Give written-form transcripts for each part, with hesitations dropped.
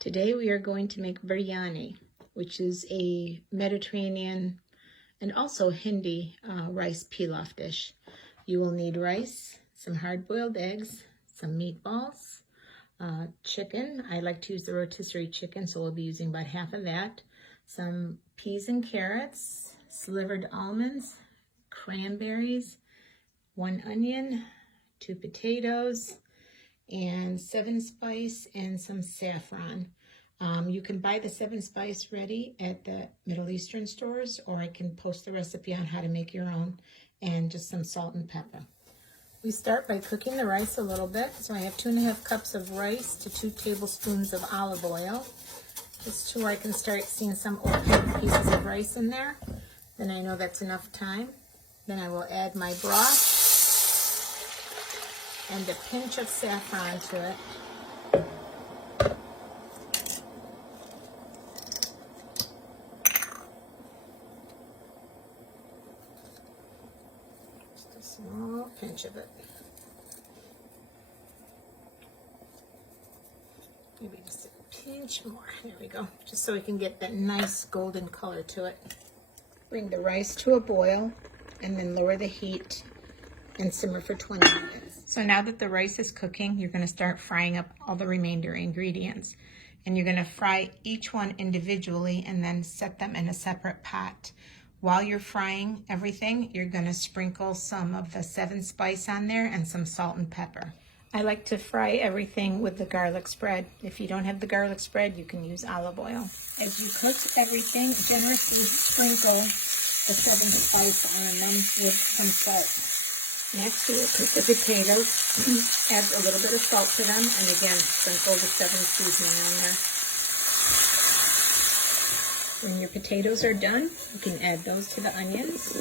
Today we are going to make biryani, which is a Mediterranean and also Hindi rice pilaf dish. You will need rice, some hard-boiled eggs, some meatballs, chicken. I like to use the rotisserie chicken, so we'll be using about half of that. Some peas and carrots, slivered almonds, cranberries, 1 onion, 2 potatoes, and 7 spice and some saffron. You can buy the 7 spice ready at the Middle Eastern stores, or I can post the recipe on how to make your own, and just some salt and pepper. We start by cooking the rice a little bit. So I have 2.5 cups of rice to 2 tablespoons of olive oil, just to where I can start seeing some open pieces of rice in there. Then I know that's enough time. Then I will add my broth and a pinch of saffron to it. Just a small pinch of it. Maybe just a pinch more. There we go. Just so we can get that nice golden color to it. Bring the rice to a boil and then lower the heat and simmer for 20 minutes. So now that the rice is cooking, you're going to start frying up all the remainder ingredients. And you're going to fry each one individually and then set them in a separate pot. While you're frying everything, you're going to sprinkle some of the 7 spice on there and some salt and pepper. I like to fry everything with the garlic spread. If you don't have the garlic spread, you can use olive oil. As you cook everything, generously sprinkle the 7 spice on them with some salt. Next, we will cook the potatoes, add a little bit of salt to them, and again, sprinkle the 7 seasoning on there. When your potatoes are done, you can add those to the onions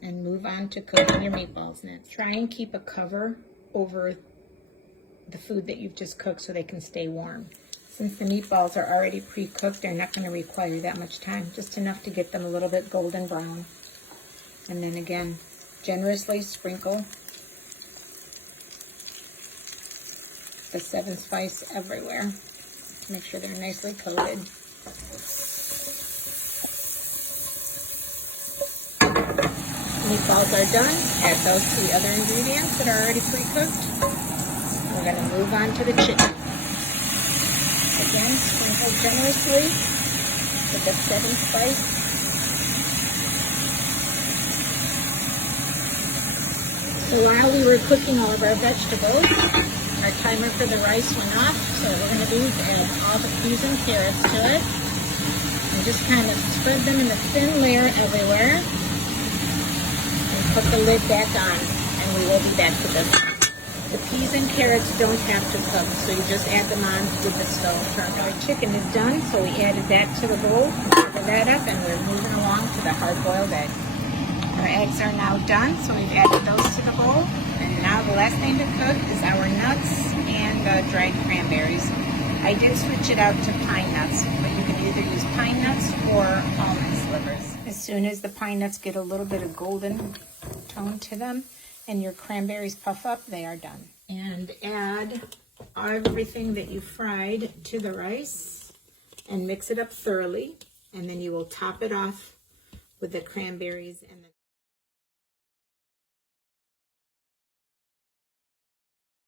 and move on to cooking your meatballs next. Try and keep a cover over the food that you've just cooked so they can stay warm. Since the meatballs are already pre-cooked, they're not going to require that much time, just enough to get them a little bit golden brown. And then again, generously sprinkle the 7 spice everywhere to make sure they're nicely coated. Meatballs are done. Add those to the other ingredients that are already pre-cooked. We're going to move on to the chicken. Again, sprinkle generously with the 7 spice. So while we were cooking all of our vegetables, our timer for the rice went off. So what we're going to do is add all the peas and carrots to it. And just kind of spread them in a thin layer everywhere. And put the lid back on. And we will be back to this. The peas and carrots don't have to cook, so you just add them on with the stove turned. Our chicken is done, so we added that to the bowl. Cover that up, and we're moving along to the hard-boiled egg. Our eggs are now done, so we've added those to the bowl. And now the last thing to cook is our nuts and dried cranberries. I did switch it out to pine nuts, but you can either use pine nuts or almond slivers. As soon as the pine nuts get a little bit of golden tone to them and your cranberries puff up, they are done. And add everything that you fried to the rice and mix it up thoroughly. And then you will top it off with the cranberries and the